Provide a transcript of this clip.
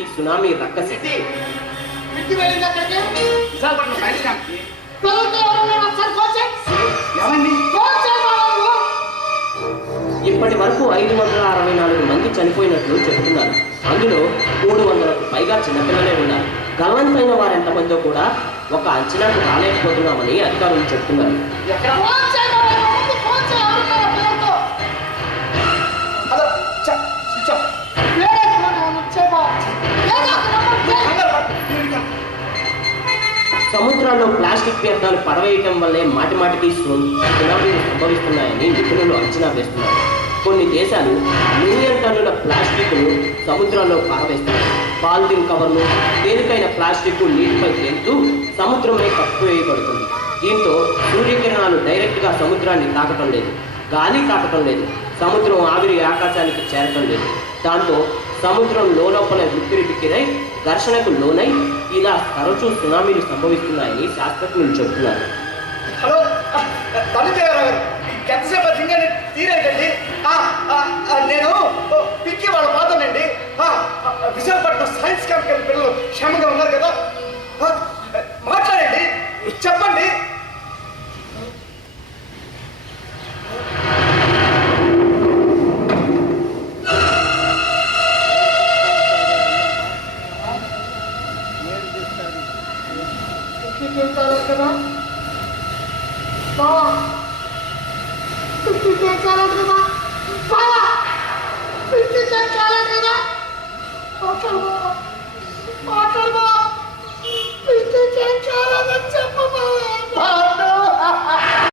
ఈ సునామీ రక్కసి. ఇప్పటి వరకు 564 మంది చనిపోయినట్లు చెబుతున్నారు. అందులో 300కు పైగా చిన్నపిల్లలే ఉన్నారు. గల్లంతైన వారు ఎంతమందో కూడా ఒక అంచనాకు రాలేకపోతున్నామని అధికారులు చెప్తున్నారు. సముద్రాల్లో ప్లాస్టిక్ వ్యర్థాలు పడవేయటం వల్లే మాటిమాటికి సునామీలు సంభవిస్తున్నాయని నిపుణులు అంచనా వేస్తున్నారు. కొన్ని దేశాలు మిలియన్ టన్నుల ప్లాస్టిక్ను సముద్రాల్లో పారవేస్తున్నాయి. పాలిథిన్ కవర్లు, తేలికైన ప్లాస్టిక్ నీటిపై తేలుతూ సముద్రంలో కప్పివేయబడుతుంది. దీంతో సూర్యకిరణాలు డైరెక్ట్గా సముద్రాన్ని తాకటం లేదు, గాలి తాకటం లేదు, సముద్రం ఆవిరి ఆకాశానికి చేరటం లేదు. దాంతో సముద్రం లోపల బిక్కిరై ఘర్షణకు లోనై ఇలా తరచూ సునామీలు సంభవిస్తున్నాయని శాస్త్రజ్ఞులు చెబుతున్నారు. హలో, ఎంతసేపు తీరేటండి. నేను పిక్కి వాళ్ళ పాతనండి. విశాఖపట్నం సైన్స్ క్యాంప్కి వెళ్ళి పిల్లలు క్షేమంగా ఉన్నారు కదా, మాట్లాడండి, చెప్పండి. కదా మాట్లాడబా